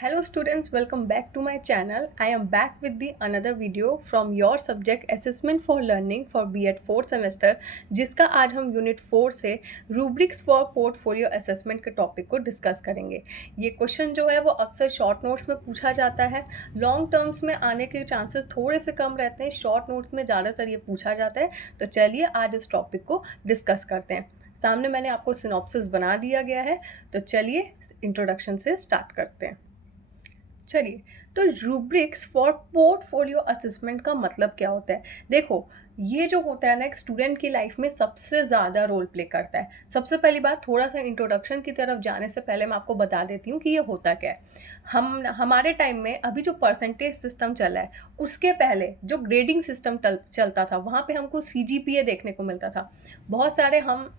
Hello students, welcome back to my channel. I am back with the another video from your subject assessment for learning for B.Ed 4th semester, जिसका आज हम unit 4 से rubrics for portfolio assessment के topic को discuss करेंगे। ये question जो है वो अक्सर शॉर्ट नोट्स में पूछा जाता है। लॉन्ग टर्म्स में आने के चांसेस थोड़े से कम रहते हैं, शॉर्ट नोट्स में ज़्यादातर ये पूछा जाता है। तो चलिए आज इस टॉपिक को डिस्कस करते हैं। सामने मैंने आपको सिनॉप्सिस बना दिया गया है, तो चलिए इंट्रोडक्शन से स्टार्ट करते हैं। चलिए, तो रूब्रिक्स फॉर पोर्टफोलियो असेसमेंट का मतलब क्या होता है? देखो, ये जो होता है ना, एक स्टूडेंट की लाइफ में सबसे ज़्यादा रोल प्ले करता है। सबसे पहली बार थोड़ा सा इंट्रोडक्शन की तरफ जाने से पहले मैं आपको बता देती हूँ कि ये होता क्या है। हमारे टाइम में अभी जो परसेंटेज सिस्टम चला है, उसके पहले जो ग्रेडिंग सिस्टम चलता था, वहाँ पे हमको CGPA देखने को मिलता था। बहुत सारे हम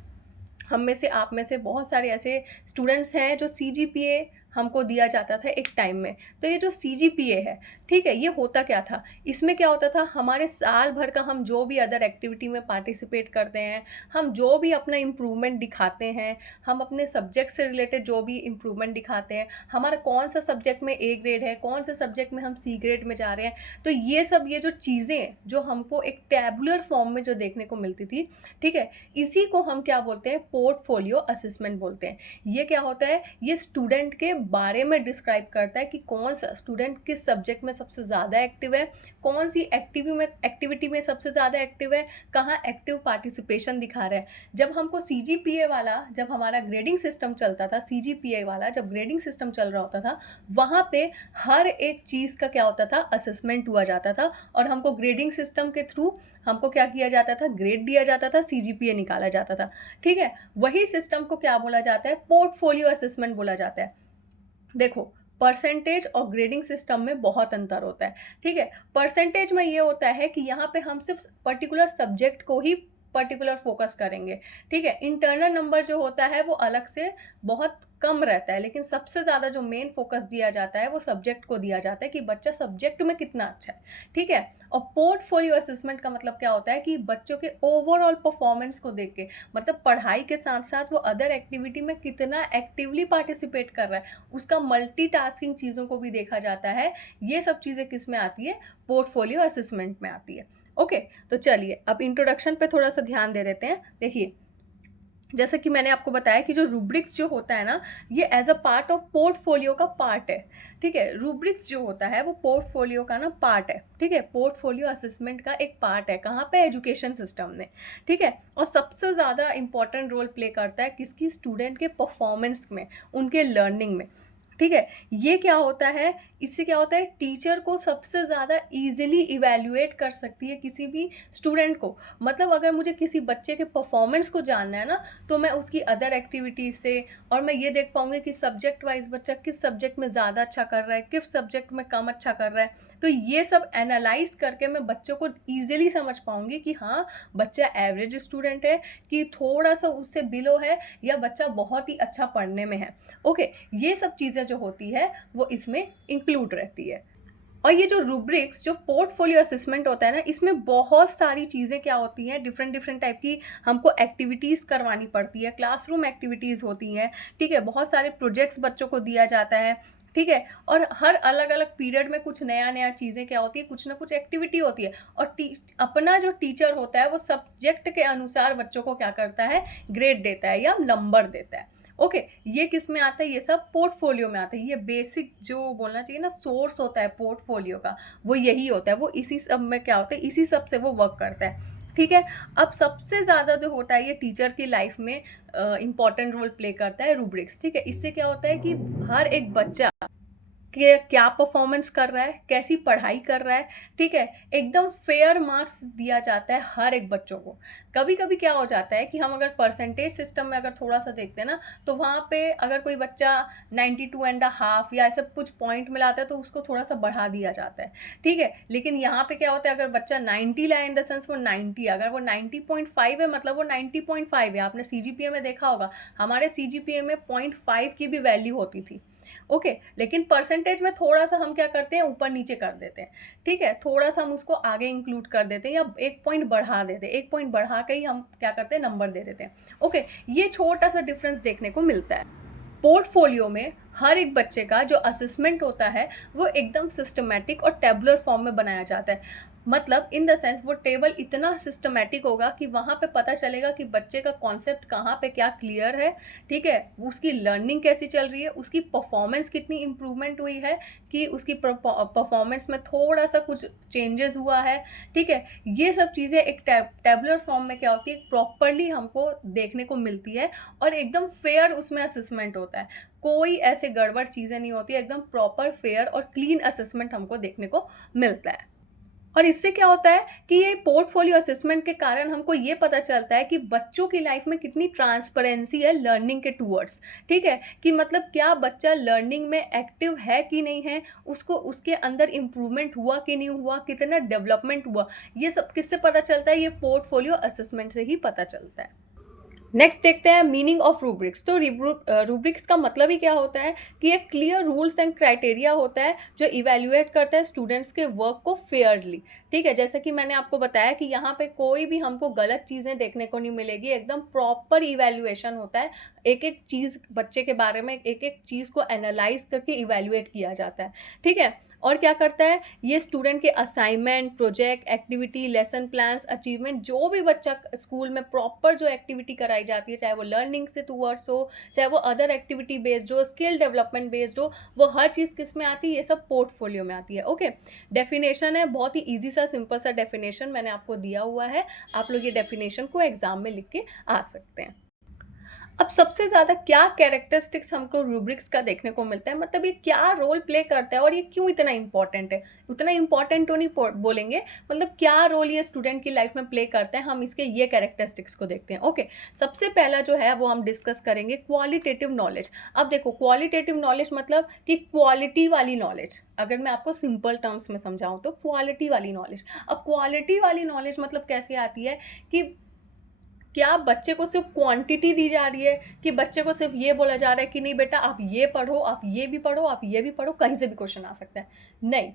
में से, आप में से बहुत सारे ऐसे स्टूडेंट्स हैं जो CGPA हमको दिया जाता था एक टाइम में। तो ये जो CGPA है, ठीक है, ये होता क्या था? इसमें क्या होता था, हमारे साल भर का हम जो भी अदर एक्टिविटी में पार्टिसिपेट करते हैं, हम जो भी अपना इम्प्रूवमेंट दिखाते हैं, हम अपने सब्जेक्ट से रिलेटेड जो भी इम्प्रूवमेंट दिखाते हैं, हमारा कौन सा सब्जेक्ट में A ग्रेड है, कौन से सब्जेक्ट में हम C ग्रेड में जा रहे हैं, तो ये जो चीज़ें जो हमको एक टैबुलर फॉर्म में जो देखने को मिलती थी, ठीक है, इसी को हम क्या बोलते हैं? पोर्टफोलियो असेसमेंट बोलते हैं। ये क्या होता है? ये स्टूडेंट के बारे में डिस्क्राइब करता है कि कौन सा स्टूडेंट किस सब्जेक्ट में सबसे ज़्यादा एक्टिव है, कौन सी एक्टिविटी में सबसे ज़्यादा एक्टिव है, कहाँ एक्टिव पार्टिसिपेशन दिखा रहा है। जब हमको CGPA वाला, जब हमारा ग्रेडिंग सिस्टम चलता था, CGPA वाला जब ग्रेडिंग सिस्टम चल रहा होता था, वहाँ पे हर एक चीज़ का क्या होता था? असेसमेंट हुआ जाता था, और हमको ग्रेडिंग सिस्टम के थ्रू हमको क्या किया जाता था? ग्रेड दिया जाता था, CGPA निकाला जाता था। ठीक है, वही सिस्टम को क्या बोला जाता है? पोर्टफोलियो असेसमेंट बोला जाता है। देखो, परसेंटेज और ग्रेडिंग सिस्टम में बहुत अंतर होता है। ठीक है, परसेंटेज में ये होता है कि यहाँ पे हम सिर्फ पर्टिकुलर सब्जेक्ट को ही पर्टिकुलर फोकस करेंगे। ठीक है, इंटरनल नंबर जो होता है वो अलग से बहुत कम रहता है, लेकिन सबसे ज़्यादा जो मेन फोकस दिया जाता है वो सब्जेक्ट को दिया जाता है कि बच्चा सब्जेक्ट में कितना अच्छा है। ठीक है, और पोर्टफोलियो असेसमेंट का मतलब क्या होता है कि बच्चों के ओवरऑल परफॉर्मेंस को देख के, मतलब पढ़ाई के साथ साथ वो अदर एक्टिविटी में कितना एक्टिवली पार्टिसिपेट कर रहा है, उसका मल्टीटास्किंग चीज़ों को भी देखा जाता है। ये सब चीज़ें किस में आती है? पोर्टफोलियो असेसमेंट में आती है। ओके, तो चलिए अब इंट्रोडक्शन पे थोड़ा सा ध्यान दे देते हैं। देखिए, जैसे कि मैंने आपको बताया कि जो रूब्रिक्स जो होता है ना, ये as a part of portfolio का पार्ट है। ठीक है, रूब्रिक्स जो होता है वो पोर्टफोलियो का ना पार्ट है। ठीक है, पोर्टफोलियो असेसमेंट का एक पार्ट है। कहाँ पे? एजुकेशन सिस्टम में। ठीक है, और सबसे ज़्यादा इंपॉर्टेंट रोल प्ले करता है किसकी? स्टूडेंट के परफॉर्मेंस में, उनके लर्निंग में। ठीक है, ये क्या होता है? इससे क्या होता है? टीचर को सबसे ज़्यादा ईजिली इवेल्युएट कर सकती है किसी भी स्टूडेंट को। मतलब अगर मुझे किसी बच्चे के परफॉर्मेंस को जानना है ना, तो मैं उसकी अदर एक्टिविटीज से, और मैं ये देख पाऊंगी कि सब्जेक्ट वाइज बच्चा किस सब्जेक्ट में ज़्यादा अच्छा कर रहा है, किस सब्जेक्ट में कम अच्छा कर रहा है। तो ये सब एनालाइज करके मैं बच्चों को ईजिली समझ पाऊंगी कि हाँ, बच्चा एवरेज स्टूडेंट है, कि थोड़ा सा उससे बिलो है, या बच्चा बहुत ही अच्छा पढ़ने में है। ओके, ये सब चीज़ें जो होती है वो इसमें इंक्लूड रहती है। और ये जो रूब्रिक्स, जो पोर्टफोलियो असेसमेंट होता है ना, इसमें बहुत सारी चीज़ें क्या होती हैं? डिफरेंट डिफरेंट टाइप की हमको एक्टिविटीज़ करवानी पड़ती है, क्लासरूम एक्टिविटीज़ होती हैं। ठीक है, बहुत सारे प्रोजेक्ट्स बच्चों को दिया जाता है। ठीक है, और हर अलग अलग पीरियड में कुछ नया नया चीज़ें क्या होती है? कुछ ना कुछ एक्टिविटी होती है, और अपना जो टीचर होता है वो सब्जेक्ट के अनुसार बच्चों को क्या करता है? ग्रेड देता है या नंबर देता है। ओके, ये किस में आता है? ये सब पोर्टफोलियो में आता है। ये बेसिक जो बोलना चाहिए ना, सोर्स होता है पोर्टफोलियो का, वो यही होता है। वो इसी सब में क्या होता है? इसी सब से वो वर्क करता है। ठीक है, अब सबसे ज़्यादा जो होता है, ये टीचर की लाइफ में इम्पॉर्टेंट रोल प्ले करता है रूब्रिक्स। ठीक है, इससे क्या होता है कि हर एक बच्चा कि क्या परफॉर्मेंस कर रहा है, कैसी पढ़ाई कर रहा है। ठीक है, एकदम फेयर मार्क्स दिया जाता है हर एक बच्चों को। कभी कभी क्या हो जाता है कि हम अगर परसेंटेज सिस्टम में अगर थोड़ा सा देखते हैं ना, तो वहाँ पे अगर कोई बच्चा 92.5 या ऐसा कुछ पॉइंट मिलाता है तो उसको थोड़ा सा बढ़ा दिया जाता है। ठीक है, लेकिन यहाँ पे क्या होता है? अगर बच्चा 90 लाए, इन द सेंस वो 90, अगर वो 90.5 है मतलब वो 90.5 है। आपने CGPA में देखा होगा, हमारे CGPA में 0.5 की भी वैल्यू होती थी। ओके, लेकिन परसेंटेज में थोड़ा सा हम क्या करते हैं? ऊपर नीचे कर देते हैं। ठीक है, थोड़ा सा हम उसको आगे इंक्लूड कर देते हैं, या 1 पॉइंट बढ़ा देते हैं। 1 पॉइंट बढ़ा के ही हम क्या करते हैं? नंबर दे देते हैं। ओके, ये छोटा सा डिफरेंस देखने को मिलता है। पोर्टफोलियो में हर एक बच्चे का जो असेसमेंट होता है वो एकदम सिस्टमैटिक और टेबुलर फॉर्म में बनाया जाता है। मतलब इन द सेंस वो टेबल इतना सिस्टमैटिक होगा कि वहाँ पे पता चलेगा कि बच्चे का कॉन्सेप्ट कहाँ पे क्या क्लियर है, ठीक है, उसकी लर्निंग कैसी चल रही है, उसकी परफॉर्मेंस कितनी इम्प्रूवमेंट हुई है, कि उसकी परफॉर्मेंस में थोड़ा सा कुछ चेंजेस हुआ है, ठीक है। ये सब चीज़ें एक टेबुलर फॉर्म में क्या होती है, प्रॉपरली हमको देखने को मिलती है और एकदम फेयर उसमें असेसमेंट होता है। कोई ऐसे गड़बड़ चीज़ें नहीं होती, एकदम प्रॉपर फेयर और क्लीन असेसमेंट हमको देखने को मिलता है। और इससे क्या होता है कि ये पोर्टफोलियो असेसमेंट के कारण हमको ये पता चलता है कि बच्चों की लाइफ में कितनी ट्रांसपेरेंसी है लर्निंग के टूवर्ड्स, ठीक है, कि मतलब क्या बच्चा लर्निंग में एक्टिव है कि नहीं है, उसको उसके अंदर इम्प्रूवमेंट हुआ कि नहीं हुआ, कितना डेवलपमेंट हुआ, ये सब किससे पता चलता है, ये पोर्टफोलियो असेसमेंट से ही पता चलता है। नेक्स्ट देखते हैं मीनिंग ऑफ रूब्रिक्स। तो रूब्रिक्स का मतलब ही क्या होता है कि एक क्लियर रूल्स एंड क्राइटेरिया होता है जो इवेल्युएट करता है स्टूडेंट्स के वर्क को फेयरली, ठीक है। जैसे कि मैंने आपको बताया कि यहाँ पे कोई भी हमको गलत चीज़ें देखने को नहीं मिलेगी, एकदम प्रॉपर इवेल्युएशन होता है, एक एक चीज़ बच्चे के बारे में एक एक चीज़ को एनालाइज करके इवेल्युएट किया जाता है, ठीक है। और क्या करता है ये, स्टूडेंट के assignment, project, activity, lesson plans, achievement, जो भी बच्चा स्कूल में प्रॉपर जो एक्टिविटी कराई जाती है, चाहे वो लर्निंग से टूवर्ड्स हो, चाहे वो अदर एक्टिविटी बेस्ड हो, स्किल डेवलपमेंट बेस्ड हो, वो हर चीज़ किस में आती है, ये सब पोर्टफोलियो में आती है। ओके, डेफिनेशन है, बहुत ही ईजी सा सिंपल सा डेफिनेशन मैंने आपको दिया हुआ है, आप लोग ये डेफिनेशन को एग्जाम में लिख के आ सकते हैं। अब सबसे ज़्यादा क्या कैरेक्टरिस्टिक्स हमको रूब्रिक्स का देखने को मिलता है, मतलब ये क्या रोल प्ले करता है और ये क्यों इतना इंपॉर्टेंट है। उतना इंपॉर्टेंट तो नहीं बोलेंगे, मतलब क्या रोल ये स्टूडेंट की लाइफ में प्ले करता है, हम इसके ये कैरेक्टरिस्टिक्स को देखते हैं। ओके, सबसे पहला जो है वो हम डिस्कस करेंगे क्वालिटेटिव नॉलेज। अब देखो, क्वालिटेटिव नॉलेज मतलब कि क्वालिटी वाली नॉलेज, अगर मैं आपको सिंपल टर्म्स में समझाऊं तो क्वालिटी वाली नॉलेज। अब क्वालिटी वाली नॉलेज मतलब कैसे आती है कि क्या बच्चे को सिर्फ क्वांटिटी दी जा रही है, कि बच्चे को सिर्फ ये बोला जा रहा है कि नहीं बेटा आप ये पढ़ो, आप ये भी पढ़ो, आप ये भी पढ़ो, कहीं से भी क्वेश्चन आ सकता है। नहीं,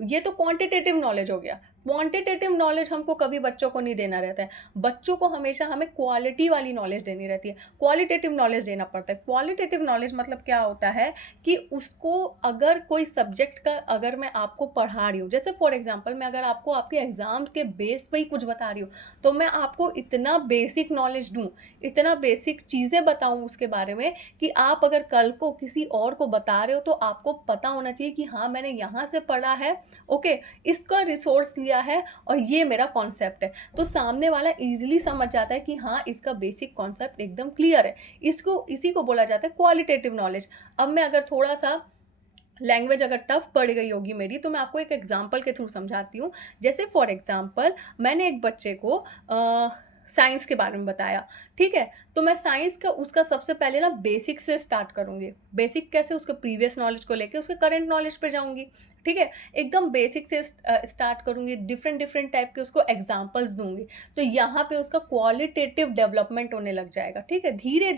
ये तो क्वांटिटेटिव नॉलेज हो गया। क्वांटिटेटिव नॉलेज हमको कभी बच्चों को नहीं देना रहता है, बच्चों को हमेशा हमें क्वालिटी वाली नॉलेज देनी रहती है, क्वालिटेटिव नॉलेज देना पड़ता है। क्वालिटेटिव नॉलेज मतलब क्या होता है कि उसको, अगर कोई सब्जेक्ट का अगर मैं आपको पढ़ा रही हूँ, जैसे फॉर एग्जांपल मैं अगर आपको आपके एग्जाम्स के बेस पर ही कुछ बता रही हूँ, तो मैं आपको इतना बेसिक नॉलेज दूँ, इतना बेसिक चीज़ें बताऊँ उसके बारे में, कि आप अगर कल को किसी और को बता रहे हो तो आपको पता होना चाहिए कि हाँ मैंने यहाँ से पढ़ा है, ओके, इसका रिसोर्स लिया है और ये मेरा कॉन्सेप्ट है, तो सामने वाला इजीली समझ जाता है कि हाँ इसका बेसिक कॉन्सेप्ट एकदम क्लियर है। इसी को बोला जाता है क्वालिटेटिव नॉलेज। अब मैं अगर थोड़ा सा लैंग्वेज अगर टफ पड़ गई होगी मेरी, तो मैं आपको एक एग्जांपल के थ्रू समझाती हूँ। जैसे फॉर एग्जांपल मैंने एक बच्चे को साइंस के बारे में बताया, ठीक है, तो मैं साइंस का उसका सबसे पहले ना बेसिक से स्टार्ट करूँगी। बेसिक कैसे, उसके प्रीवियस नॉलेज को लेके उसके करंट नॉलेज पे जाऊँगी, ठीक है, एकदम बेसिक से स्टार्ट करूँगी, डिफरेंट डिफरेंट टाइप के उसको एग्जांपल्स दूंगी, तो यहाँ पे उसका क्वालिटेटिव डेवलपमेंट होने लग जाएगा, ठीक है। धीरे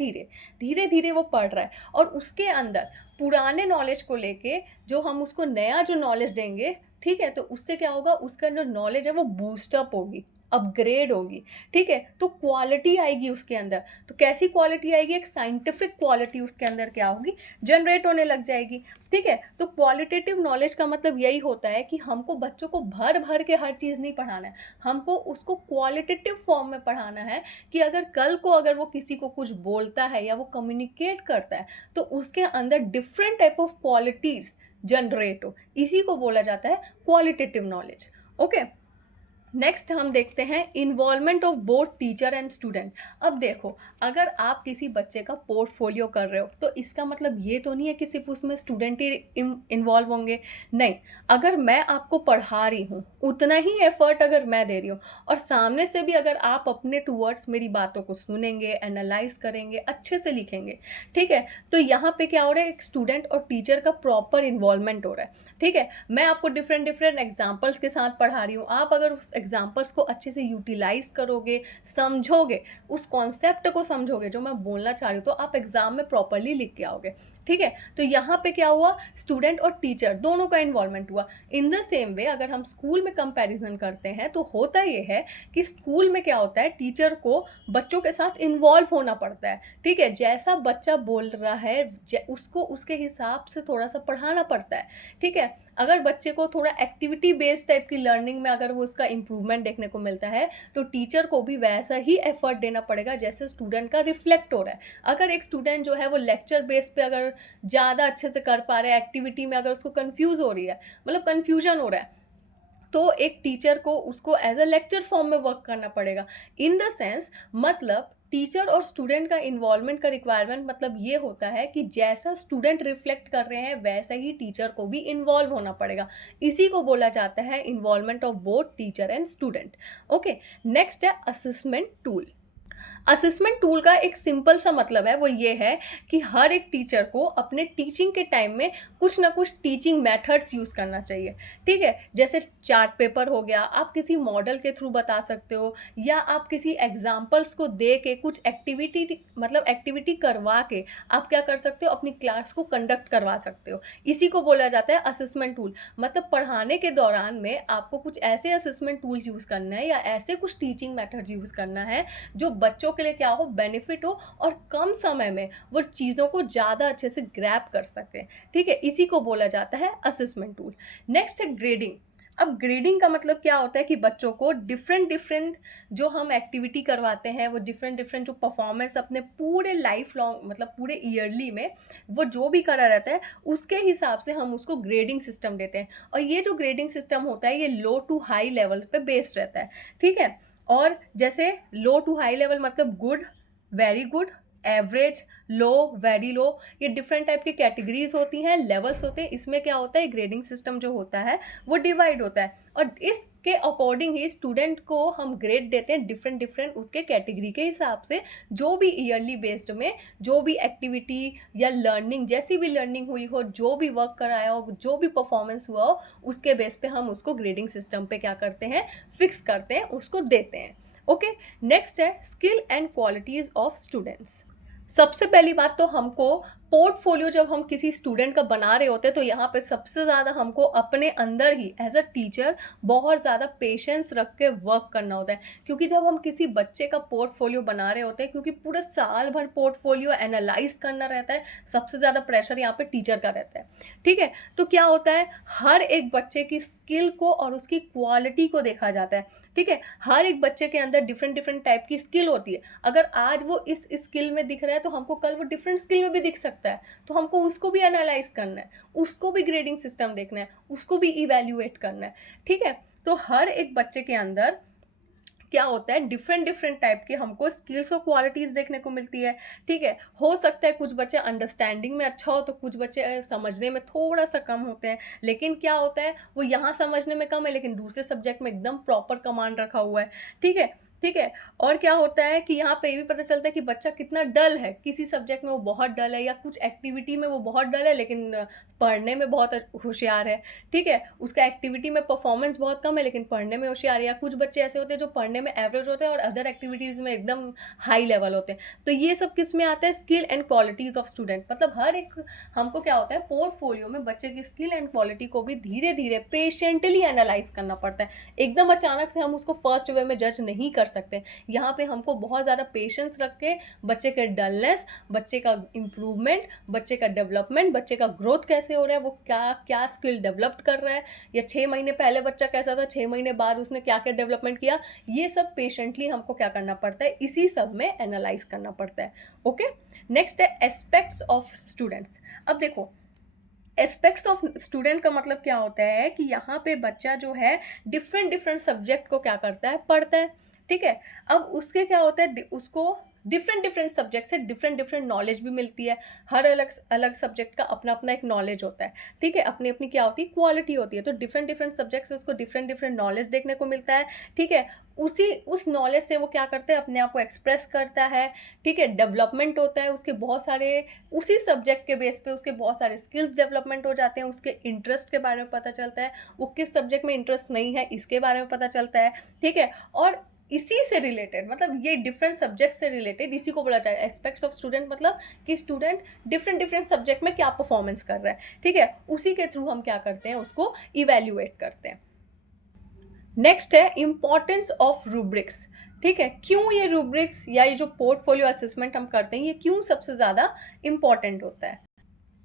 धीरे वो पढ़ रहा है और उसके अंदर पुराने नॉलेज को लेके जो हम उसको नया जो नॉलेज देंगे, ठीक है, तो उससे क्या होगा, उसका जो नॉलेज है वो बूस्टअप होगी, अपग्रेड होगी, ठीक है, तो क्वालिटी आएगी उसके अंदर। तो कैसी क्वालिटी आएगी, एक साइंटिफिक क्वालिटी उसके अंदर क्या होगी, जनरेट होने लग जाएगी, ठीक है। तो क्वालिटेटिव नॉलेज का मतलब यही होता है कि हमको बच्चों को भर भर के हर चीज़ नहीं पढ़ाना है, हमको उसको क्वालिटेटिव फॉर्म में पढ़ाना है, कि अगर कल को अगर वो किसी को कुछ बोलता है या वो कम्युनिकेट करता है, तो उसके अंदर different type of qualities generate हो, इसी को बोला जाता है क्वालिटेटिव नॉलेज। ओके, नेक्स्ट हम देखते हैं involvement of both teacher and student. अब देखो, अगर आप किसी बच्चे का पोर्टफोलियो कर रहे हो तो इसका मतलब ये तो नहीं है कि सिर्फ उसमें स्टूडेंट ही इन्वॉल्व होंगे, नहीं। अगर मैं आपको पढ़ा रही हूँ, उतना ही एफर्ट अगर मैं दे रही हूँ और सामने से भी अगर आप अपने टूवर्ड्स मेरी बातों को सुनेंगे, एनालाइज करेंगे, अच्छे से लिखेंगे, ठीक है, तो यहाँ पे क्या हो रहा है, एक स्टूडेंट और टीचर का प्रॉपर इन्वॉल्वमेंट हो रहा है, ठीक है। मैं आपको डिफरेंट डिफरेंट एग्जाम्पल्स के साथ पढ़ा रही हूँ, आप अगर उस एग्जाम्पल्स को अच्छे से यूटिलाइज करोगे, समझोगे, उस कॉन्सेप्ट को समझोगे जो मैं बोलना चाह रही हूँ, तो आप एग्जाम में प्रॉपरली लिख के आओगे। ठीक है। तो यहाँ पे क्या हुआ, स्टूडेंट और टीचर दोनों का इन्वॉल्वमेंट हुआ। इन द सेम वे अगर हम स्कूल में कंपैरिजन करते हैं तो होता ये है कि स्कूल में क्या होता है, टीचर को बच्चों के साथ इन्वॉल्व होना पड़ता है। ठीक है, जैसा बच्चा बोल रहा है उसको उसके हिसाब से थोड़ा सा पढ़ाना पड़ता है। ठीक है, अगर बच्चे को थोड़ा एक्टिविटी बेस्ड टाइप की लर्निंग में अगर वो उसका इम्प्रूवमेंट देखने को मिलता है तो टीचर को भी वैसा ही एफर्ट देना पड़ेगा जैसे स्टूडेंट का रिफ्लेक्ट हो रहा है। अगर एक स्टूडेंट जो है वो लेक्चर बेस पे अगर ज़्यादा अच्छे से कर पा रहा है, एक्टिविटी में अगर उसको कन्फ्यूज़ हो रही है, मतलब कन्फ्यूजन हो रहा है, तो एक टीचर को उसको एज अ लेक्चर फॉर्म में वर्क करना पड़ेगा। इन द सेंस मतलब टीचर और स्टूडेंट का इन्वॉल्वमेंट का रिक्वायरमेंट मतलब ये होता है कि जैसा स्टूडेंट रिफ्लेक्ट कर रहे हैं वैसा ही टीचर को भी इन्वॉल्व होना पड़ेगा। इसी को बोला जाता है involvement of both teacher and student. Okay, next है असेसमेंट टूल। असेसमेंट टूल का एक सिंपल सा मतलब है वो ये है कि हर एक टीचर को अपने टीचिंग के टाइम में कुछ ना कुछ टीचिंग मेथड्स यूज़ करना चाहिए। ठीक है, जैसे चार्ट पेपर हो गया, आप किसी मॉडल के थ्रू बता सकते हो, या आप किसी एग्जाम्पल्स को दे के कुछ एक्टिविटी मतलब एक्टिविटी करवा के आप क्या कर सकते हो, अपनी क्लास को कंडक्ट करवा सकते हो। इसी को बोला जाता है असेसमेंट टूल। मतलब पढ़ाने के दौरान में आपको कुछ ऐसे असेसमेंट टूल्स यूज़ करना है या ऐसे कुछ टीचिंग मेथड्स यूज़ करना है जो बच्चों के लिए क्या हो, बेनिफिट हो और कम समय में वो चीज़ों को ज़्यादा अच्छे से ग्रैब कर सके। ठीक है, इसी को बोला जाता है असेसमेंट टूल। नेक्स्ट है ग्रेडिंग। अब ग्रेडिंग का मतलब क्या होता है कि बच्चों को डिफरेंट डिफरेंट जो हम एक्टिविटी करवाते हैं, वो डिफरेंट डिफरेंट जो परफॉर्मेंस अपने पूरे लाइफ लॉन्ग मतलब पूरे ईयरली में वो जो भी करा रहता है उसके हिसाब से हम उसको ग्रेडिंग सिस्टम देते हैं। और ये जो ग्रेडिंग सिस्टम होता है ये लो टू हाई लेवल पे बेस्ड रहता है। ठीक है, और जैसे लो टू हाई लेवल मतलब गुड, वेरी गुड, एवरेज, लो, वेरी लो, ये डिफरेंट टाइप की कैटेगरीज होती हैं, लेवल्स होते हैं। इसमें क्या होता है, ग्रेडिंग सिस्टम जो होता है वो डिवाइड होता है और इसके अकॉर्डिंग ही स्टूडेंट को हम ग्रेड देते हैं डिफरेंट डिफरेंट उसके कैटेगरी के हिसाब से। जो भी ईयरली बेस्ड में जो भी एक्टिविटी या लर्निंग, जैसी भी लर्निंग हुई हो, जो भी वर्क कराया हो, जो भी परफॉर्मेंस हुआ हो, उसके बेस पे हम उसको ग्रेडिंग सिस्टम पे क्या करते हैं, फिक्स करते हैं, उसको देते हैं। ओके, नेक्स्ट है skill and qualities of students. सबसे पहली बात तो हमको पोर्टफोलियो जब हम किसी स्टूडेंट का बना रहे होते हैं तो यहाँ पे सबसे ज़्यादा हमको अपने अंदर ही एज अ टीचर बहुत ज़्यादा पेशेंस रख के वर्क करना होता है। क्योंकि जब हम किसी बच्चे का पोर्टफोलियो बना रहे होते हैं, क्योंकि पूरे साल भर पोर्टफोलियो एनालाइज करना रहता है, सबसे ज़्यादा प्रेशर यहाँ पे टीचर का रहता है। ठीक है, तो क्या होता है, हर एक बच्चे की स्किल को और उसकी क्वालिटी को देखा जाता है। ठीक है, हर एक बच्चे के अंदर डिफरेंट डिफरेंट टाइप की स्किल होती है। अगर आज वो इस स्किल में दिख रहा है तो हमको कल वो डिफरेंट स्किल में भी दिख सकता है, तो हमको उसको भी एनालाइज करना है, उसको भी ग्रेडिंग सिस्टम देखना है, उसको भी इवेल्युएट करना है। ठीक है, तो हर एक बच्चे के अंदर क्या होता है, डिफरेंट डिफरेंट टाइप के हमको स्किल्स और क्वालिटीज देखने को मिलती है। ठीक है, हो सकता है कुछ बच्चे अंडरस्टैंडिंग में अच्छा हो तो कुछ बच्चे समझने में थोड़ा सा कम होते हैं, लेकिन क्या होता है वो यहाँ समझने में कम है लेकिन दूसरे सब्जेक्ट में एकदम प्रॉपर कमांड रखा हुआ है। ठीक है, ठीक है, और क्या होता है कि यहाँ पे ये भी पता चलता है कि बच्चा कितना डल है, किसी सब्जेक्ट में वो बहुत डल है या कुछ एक्टिविटी में वो बहुत डल है लेकिन पढ़ने में बहुत होशियार है। ठीक है, उसका एक्टिविटी में परफॉर्मेंस बहुत कम है लेकिन पढ़ने में होशियार है। या कुछ बच्चे ऐसे होते हैं जो पढ़ने में एवरेज होते हैं और अदर एक्टिविटीज़ में एकदम हाई लेवल होते हैं। तो ये सब किस में आता है, skill and qualities of student. मतलब हर एक हमको क्या होता है, पोर्टफोलियो में बच्चे की स्किल एंड क्वालिटी को भी धीरे धीरे पेशेंटली एनालाइज करना पड़ता है। एकदम अचानक से हम उसको फर्स्ट वे में जज नहीं कर सकते। यहाँ पे हमको बहुत ज़्यादा पेशेंस रख के बच्चे के डलनेस, बच्चे का इम्प्रूवमेंट, बच्चे का डेवलपमेंट, बच्चे का ग्रोथ कैसे हो रहा है, वो क्या क्या स्किल डेवलप कर रहा है, या 6 महीने पहले बच्चा कैसा था, 6 महीने बाद उसने क्या क्या डेवलपमेंट किया, ये सब पेशेंटली हमको क्या करना पड़ता है, इसी सब में एनालाइज करना पड़ता है। ओके, नेक्स्ट है एस्पेक्ट्स ऑफ स्टूडेंट्स। अब देखो, एस्पेक्ट्स ऑफ स्टूडेंट का मतलब क्या होता है कि यहाँ पे बच्चा जो है डिफरेंट डिफरेंट सब्जेक्ट को क्या करता है, पढ़ता है। ठीक है, अब उसके क्या होता है, उसको डिफरेंट डिफरेंट सब्जेक्ट से डिफरेंट डिफरेंट नॉलेज भी मिलती है। हर अलग अलग सब्जेक्ट का अपना अपना एक नॉलेज होता है। ठीक है, अपनी अपनी क्या होती है, क्वालिटी होती है। तो डिफरेंट डिफरेंट सब्जेक्ट से उसको डिफरेंट डिफरेंट नॉलेज देखने को मिलता है। ठीक है, उस नॉलेज से वो क्या करते हैं, अपने आप को एक्सप्रेस करता है। ठीक है, डेवलपमेंट होता है उसके बहुत सारे, उसी सब्जेक्ट के बेस पे उसके बहुत सारे स्किल्स डेवलपमेंट हो जाते हैं। उसके इंटरेस्ट के बारे में पता चलता है, वो किस सब्जेक्ट में इंटरेस्ट नहीं है इसके बारे में पता चलता है। ठीक है, और इसी से रिलेटेड, मतलब ये डिफरेंट सब्जेक्ट से रिलेटेड, इसी को बोला जाए एस्पेक्ट्स ऑफ स्टूडेंट, मतलब कि स्टूडेंट डिफरेंट डिफरेंट सब्जेक्ट में क्या परफॉर्मेंस कर रहा है, ठीक है, उसी के थ्रू हम क्या करते हैं, उसको इवेल्युएट करते हैं। नेक्स्ट है इम्पॉर्टेंस ऑफ रूब्रिक्स, ठीक है, क्यों ये रूब्रिक्स या ये जो पोर्टफोलियो असेसमेंट हम करते हैं, ये क्यों सबसे ज़्यादा इम्पॉर्टेंट होता है।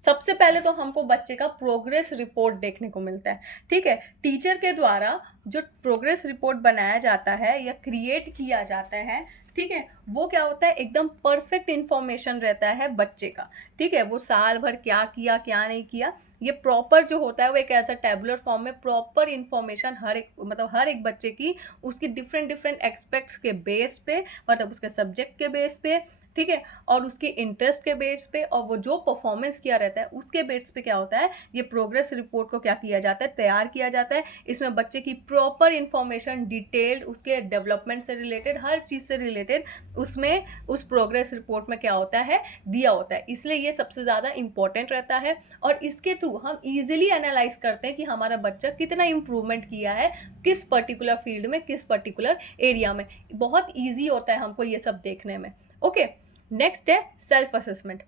सबसे पहले तो हमको बच्चे का प्रोग्रेस रिपोर्ट देखने को मिलता है, ठीक है, टीचर के द्वारा जो प्रोग्रेस रिपोर्ट बनाया जाता है या क्रिएट किया जाता है, ठीक है, वो क्या होता है, एकदम परफेक्ट इंफॉर्मेशन रहता है बच्चे का, ठीक है, वो साल भर क्या किया क्या नहीं किया, ये प्रॉपर जो होता है वो एक ऐसा टेबुलर फॉर्म में प्रॉपर इंफॉर्मेशन हर एक, मतलब हर एक बच्चे की उसकी डिफरेंट डिफरेंट एक्सपेक्ट्स के बेस पे, मतलब उसके सब्जेक्ट के बेस पे, ठीक है, और उसके इंटरेस्ट के बेस पे और वो जो परफॉर्मेंस किया रहता है उसके बेस पे क्या होता है, ये प्रोग्रेस रिपोर्ट को क्या किया जाता है, तैयार किया जाता है। इसमें बच्चे की प्रॉपर इंफॉर्मेशन डिटेल्ड, उसके डेवलपमेंट से रिलेटेड, हर चीज़ से रिलेटेड उसमें उस प्रोग्रेस रिपोर्ट में क्या होता है, दिया होता है, इसलिए ये सबसे ज़्यादा इंपॉर्टेंट रहता है। और इसके थ्रू हम ईजिली एनालाइज करते हैं कि हमारा बच्चा कितना इंप्रूवमेंट किया है, किस पर्टिकुलर फील्ड में, किस पर्टिकुलर एरिया में, बहुत ईजी होता है हमको ये सब देखने में। ओके, नेक्स्ट है सेल्फ असेसमेंट।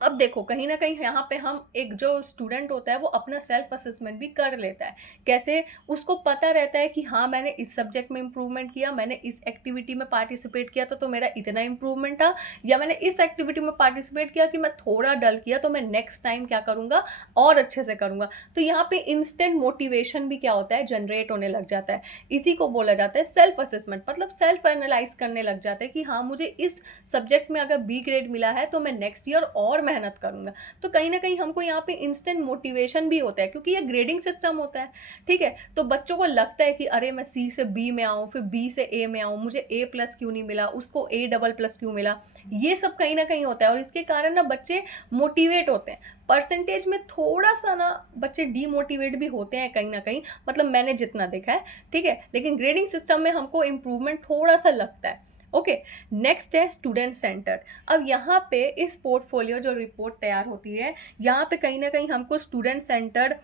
अब देखो कहीं ना कहीं यहाँ पे हम, एक जो स्टूडेंट होता है वो अपना सेल्फ असेसमेंट भी कर लेता है, कैसे, उसको पता रहता है कि हाँ मैंने इस सब्जेक्ट में इम्प्रूवमेंट किया, मैंने इस एक्टिविटी में पार्टिसिपेट किया तो मेरा इतना इम्प्रूवमेंट था, या मैंने इस एक्टिविटी में पार्टिसिपेट किया कि मैं थोड़ा डल किया तो मैं नेक्स्ट टाइम क्या करूँगा, और अच्छे से करूँगा। तो यहाँ पे इंस्टेंट मोटिवेशन भी क्या होता है, जनरेट होने लग जाता है। इसी को बोला जाता है सेल्फ असेसमेंट, मतलब सेल्फ एनालाइज करने लग जाते हैं कि हाँ मुझे इस सब्जेक्ट में अगर बी ग्रेड मिला है तो मैं नेक्स्ट ईयर और मेहनत करूंगा। तो कहीं ना कहीं हमको यहाँ पे इंस्टेंट मोटिवेशन भी होता है, क्योंकि ये ग्रेडिंग सिस्टम होता है, ठीक है, तो बच्चों को लगता है कि अरे मैं सी से बी में आऊँ, फिर बी से ए में आऊँ, मुझे ए प्लस क्यों नहीं मिला, उसको ए डबल प्लस क्यों मिला, ये सब कहीं ना कहीं होता है। और इसके कारण ना बच्चे मोटिवेट होते हैं, परसेंटेज में थोड़ा सा ना बच्चे डीमोटिवेट भी होते हैं कहीं ना कहीं, मतलब मैंने जितना देखा है, ठीक है, लेकिन ग्रेडिंग सिस्टम में हमको इम्प्रूवमेंट थोड़ा सा लगता है। ओके, नेक्स्ट है स्टूडेंट सेंटर। अब यहाँ पे इस पोर्टफोलियो जो रिपोर्ट तैयार होती है, यहाँ पे कहीं ना कहीं हमको स्टूडेंट सेंटर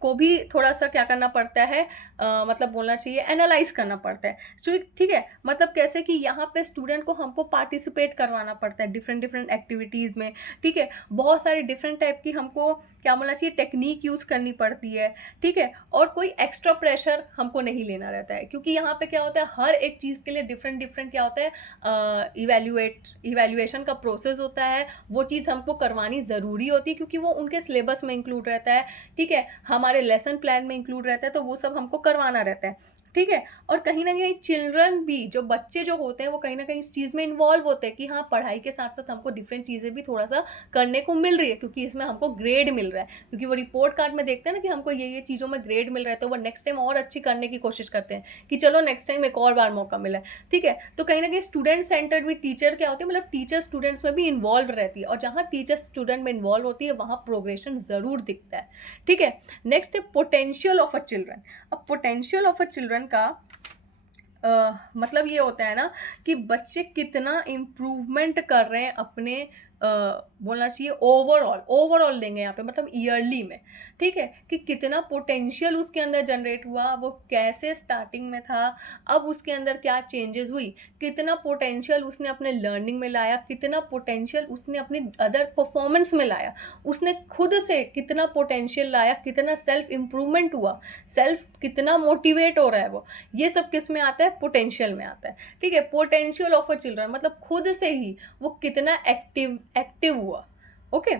को भी थोड़ा सा क्या करना पड़ता है, मतलब बोलना चाहिए एनालाइज करना पड़ता है, ठीक है, मतलब कैसे कि यहाँ पे स्टूडेंट को हमको पार्टिसिपेट करवाना पड़ता है डिफरेंट डिफरेंट एक्टिविटीज़ में, ठीक है, बहुत सारी डिफरेंट टाइप की हमको क्या बोलना चाहिए टेक्निक यूज़ करनी पड़ती है, ठीक है, और कोई एक्स्ट्रा प्रेशर हमको नहीं लेना रहता है, क्योंकि यहाँ पे क्या होता है हर एक चीज़ के लिए डिफरेंट डिफरेंट क्या होता है, इवेल्युएशन का प्रोसेस होता है, वो चीज़ हमको करवानी ज़रूरी होती है क्योंकि वो उनके सिलेबस में इंक्लूड रहता है, ठीक है, हमारे लेसन प्लान में इंक्लूड रहता है, तो वो सब हमको करवाना रहता है, ठीक है। और कहीं ना कहीं चिल्ड्रन भी, जो बच्चे जो होते हैं वो कहीं ना कहीं इस चीज़ में इन्वॉल्व होते हैं कि हाँ पढ़ाई के साथ साथ हमको डिफरेंट चीज़ें भी थोड़ा सा करने को मिल रही है, क्योंकि इसमें हमको ग्रेड मिल रहा है, क्योंकि वो रिपोर्ट कार्ड में देखते हैं ना कि हमको ये चीज़ों में ग्रेड मिल रहा है, तो वो नेक्स्ट टाइम और अच्छी करने की कोशिश करते हैं कि चलो नेक्स्ट टाइम एक और बार मौका मिला है, ठीक है। तो कहीं ना कहीं स्टूडेंट सेंटर्ड भी टीचर क्या होती है, मतलब टीचर स्टूडेंट्स में भी इन्वॉल्व रहती है, और जहाँ टीचर स्टूडेंट में इन्वॉल्व होती है वहाँ प्रोग्रेशन ज़रूर दिखता है, ठीक है। नेक्स्ट है पोटेंशियल ऑफ अ चिल्ड्रन। अब पोटेंशियल ऑफ अ चिल्ड्रन का मतलब ये होता है ना कि बच्चे कितना इम्प्रूवमेंट कर रहे हैं अपने, बोलना चाहिए ओवरऑल लेंगे यहाँ पे, मतलब ईयरली में, ठीक है, कि कितना पोटेंशियल उसके अंदर जनरेट हुआ, वो कैसे स्टार्टिंग में था, अब उसके अंदर क्या चेंजेस हुई, कितना पोटेंशियल उसने अपने लर्निंग में लाया, कितना पोटेंशियल उसने अपनी अदर परफॉर्मेंस में लाया, उसने खुद से कितना पोटेंशियल लाया, कितना सेल्फ इम्प्रूवमेंट हुआ, सेल्फ कितना मोटिवेट हो रहा है वो, ये सब किस में आता है, पोटेंशियल में आता है, ठीक है। पोटेंशियल ऑफ अ चिल्ड्रन मतलब खुद से ही वो कितना एक्टिव हुआ। ओके,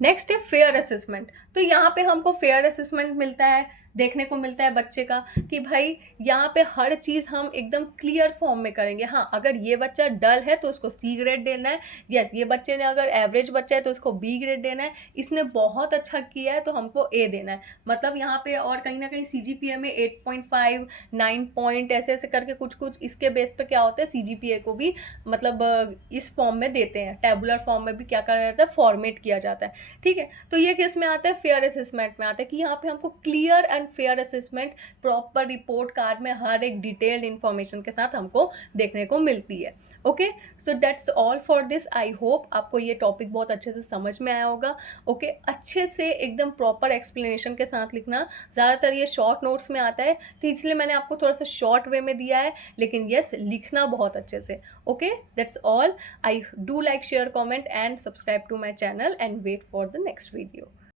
नेक्स्ट है फेयर असेसमेंट। तो यहाँ पे हमको फेयर असेसमेंट मिलता है, देखने को मिलता है बच्चे का कि भाई यहाँ पे हर चीज़ हम एकदम क्लियर फॉर्म में करेंगे। हाँ, अगर ये बच्चा डल है तो उसको सी ग्रेड देना है, यस, ये बच्चे ने अगर एवरेज बच्चा है तो उसको बी ग्रेड देना है, इसने बहुत अच्छा किया है तो हमको ए देना है, मतलब यहाँ पे। और कहीं ना कहीं CGPA में 8.5 9 पॉइंट ऐसे ऐसे करके कुछ कुछ इसके बेस पे क्या होता है, CGPA को भी मतलब इस फॉर्म में देते हैं, टेबुलर फॉर्म में भी क्या करा जाता है, फॉर्मेट किया जाता है। ठीक है, तो ये किस में आता है, फेयर असेसमेंट में आता है कि यहाँ पे हमको clear and fair assessment proper report card में हर एक डिटेल्ड इन्फॉर्मेशन के साथ हमको देखने को मिलती है। Okay, so that's all for this. I hope आपको ये टॉपिक बहुत अच्छे से समझ में आया होगा। ओके, अच्छे से एकदम प्रॉपर एक्सप्लेनेशन के साथ लिखना। ज़्यादातर ये शॉर्ट नोट्स में आता है, तो इसलिए मैंने आपको थोड़ा सा शॉर्ट वे में दिया है, लेकिन यस, लिखना बहुत अच्छे से। Okay, that's all. I do like, share, comment and subscribe to my channel and wait for the next video.